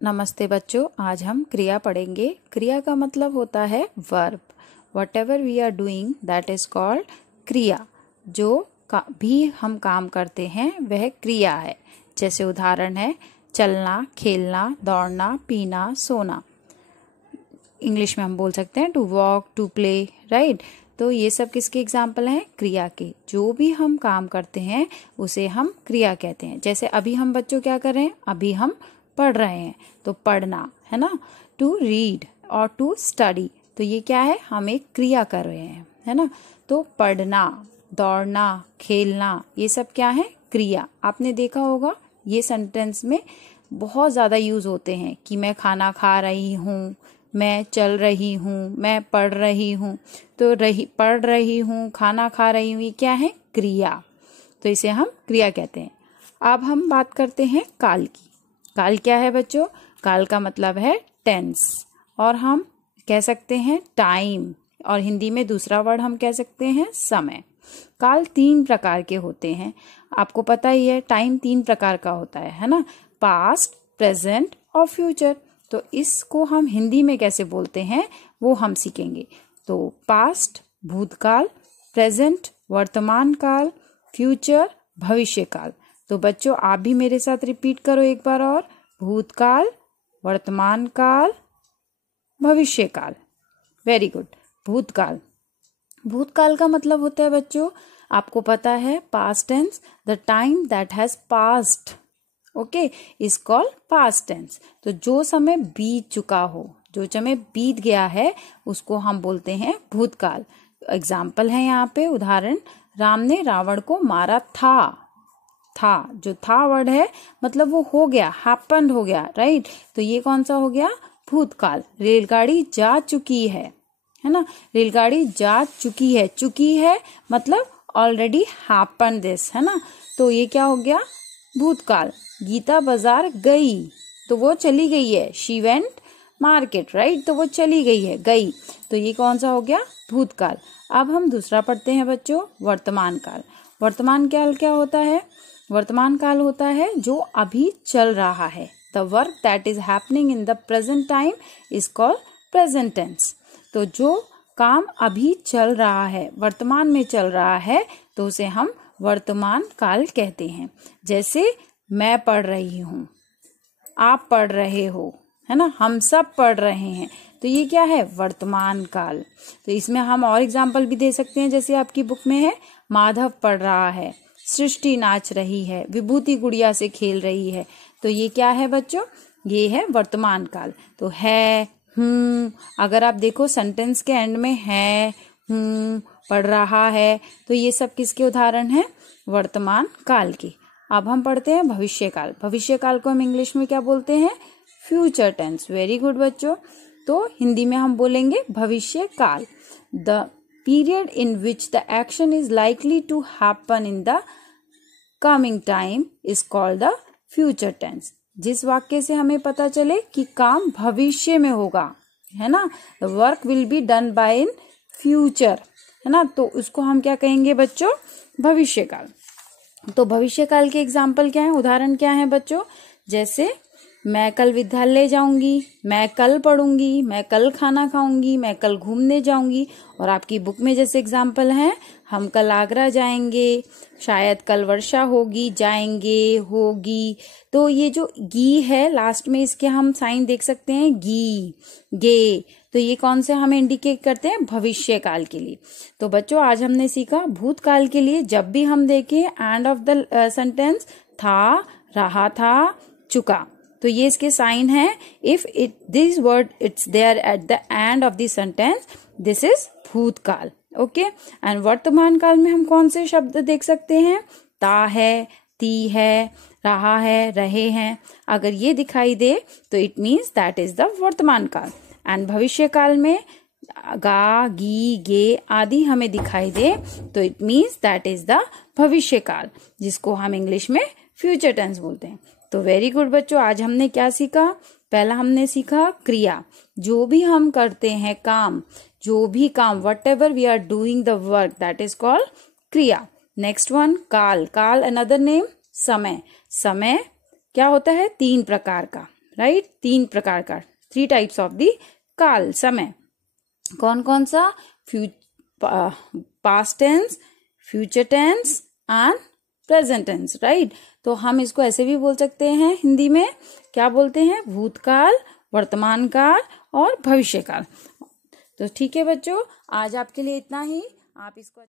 नमस्ते बच्चों, आज हम क्रिया पढ़ेंगे। क्रिया का मतलब होता है verb. Whatever we are doing that is called क्रिया। जो भी हम काम करते हैं वह क्रिया है। जैसे उदाहरण है चलना, खेलना, दौड़ना, पीना, सोना। इंग्लिश में हम बोल सकते हैं to walk, to play, right. तो ये सब किसके एग्जाम्पल हैं? क्रिया के। जो भी हम काम करते हैं उसे हम क्रिया कहते हैं। जैसे अभी हम बच्चों क्या कर रहे हैं? अभी हम पढ़ रहे हैं, तो पढ़ना है ना। टू रीड और टू स्टडी, तो ये क्या है? हम एक क्रिया कर रहे हैं, है ना। तो पढ़ना, दौड़ना, खेलना, ये सब क्या है? क्रिया। आपने देखा होगा ये सेंटेंस में बहुत ज्यादा यूज होते हैं कि मैं खाना खा रही हूँ, मैं चल रही हूँ, मैं पढ़ रही हूँ। तो पढ़ रही हूँ, खाना खा रही हूँ, ये क्या है? क्रिया। तो इसे हम क्रिया कहते हैं। अब हम बात करते हैं काल की। काल क्या है बच्चों? काल का मतलब है टेंस, और हम कह सकते हैं टाइम, और हिंदी में दूसरा वर्ड हम कह सकते हैं समय। काल 3 प्रकार के होते हैं। आपको पता ही है टाइम 3 प्रकार का होता है ना। पास्ट, प्रेजेंट और फ्यूचर। तो इसको हम हिंदी में कैसे बोलते हैं वो हम सीखेंगे। तो पास्ट भूतकाल, प्रेजेंट वर्तमान काल, फ्यूचर भविष्य काल। तो बच्चों आप भी मेरे साथ रिपीट करो एक बार और। भूतकाल, वर्तमान काल, भविष्य काल। Very good. भूतकाल। भूतकाल का मतलब होता है बच्चों, आपको पता है past tense, the time that has passed, okay, is called past tense. तो जो समय बीत चुका हो, जो समय बीत गया है, उसको हम बोलते हैं भूतकाल। एग्जाम्पल है यहाँ पे, उदाहरण, राम ने रावण को मारा था। जो था वर्ड है मतलब वो हो गया, हैपेंड हो गया, राइट। तो ये कौन सा हो गया? भूतकाल। रेलगाड़ी जा चुकी है ना। रेलगाड़ी जा चुकी है मतलब ऑलरेडी हैपेंड दिस, है ना। तो ये क्या हो गया? भूतकाल। गीता बाजार गई, तो वो चली गई है। She went market, right. तो वो चली गई है, गई। तो ये कौन सा हो गया? भूतकाल। अब हम दूसरा पढ़ते हैं बच्चों, वर्तमान काल। वर्तमान काल क्या होता है? वर्तमान काल होता है जो अभी चल रहा है। The work that is happening in the present time is called present tense. तो जो काम अभी चल रहा है, वर्तमान में चल रहा है, तो उसे हम वर्तमान काल कहते हैं। जैसे मैं पढ़ रही हूँ, आप पढ़ रहे हो, है ना, हम सब पढ़ रहे हैं। तो ये क्या है? वर्तमान काल। तो इसमें हम और एग्जाम्पल भी दे सकते हैं। जैसे आपकी बुक में है, माधव पढ़ रहा है, सृष्टि नाच रही है, विभूति गुड़िया से खेल रही है। तो ये क्या है बच्चों? ये है वर्तमान काल। तो है, हूँ, अगर आप देखो सेंटेंस के एंड में है, हूँ, पढ़ रहा है, तो ये सब किसके उदाहरण हैं? वर्तमान काल के। अब हम पढ़ते हैं भविष्य काल। भविष्य काल को हम इंग्लिश में क्या बोलते हैं? Future tense. वेरी गुड बच्चों। तो हिंदी में हम बोलेंगे भविष्य काल। The period in which the action is likely to happen in the coming time is called the future tense. जिस वाक्य से हमें पता चले कि काम भविष्य में होगा, है ना, the work will be done by in future, है ना, तो उसको हम क्या कहेंगे बच्चों? भविष्य काल। तो भविष्य काल के एग्जाम्पल क्या है, उदाहरण क्या है बच्चों? जैसे मैं कल विद्यालय जाऊंगी, मैं कल पढ़ूंगी, मैं कल खाना खाऊंगी, मैं कल घूमने जाऊंगी। और आपकी बुक में जैसे एग्जाम्पल हैं, हम कल आगरा जाएंगे, शायद कल वर्षा होगी, जाएंगे, होगी। तो ये जो गी है लास्ट में, इसके हम साइन देख सकते हैं, गी, गे। तो ये कौन से हमें इंडिकेट करते हैं? भविष्य काल के लिए। तो बच्चों आज हमने सीखा भूतकाल के लिए जब भी हम देखें एंड ऑफ द सेंटेंस था, रहा था, चुका, तो ये इसके साइन है। If it this word it's there at the end of the sentence, this is भूतकाल, ओके। एंड वर्तमान काल में हम कौन से शब्द देख सकते हैं? ता है, ती है, रहा है, रहे हैं। अगर ये दिखाई दे तो it means that is the वर्तमान काल। एंड भविष्य काल में गा, गी, गे आदि हमें दिखाई दे तो it means that is the भविष्य काल, जिसको हम इंग्लिश में फ्यूचर टेंस बोलते हैं। तो वेरी गुड बच्चों, आज हमने क्या सीखा? पहला हमने सीखा क्रिया। जो भी हम करते हैं काम, जो भी काम, whatever we are doing the work, that is called क्रिया। नेक्स्ट वन काल। काल अनदर नेम समय। समय क्या होता है? 3 प्रकार का, राइट। 3 प्रकार का, 3 टाइप्स ऑफ दी काल, समय। कौन कौन सा? Past tense, future tense and present tense, right. तो हम इसको ऐसे भी बोल सकते हैं हिंदी में, क्या बोलते हैं? भूतकाल, वर्तमान काल और भविष्य काल। तो ठीक है बच्चों, आज आपके लिए इतना ही। आप इसको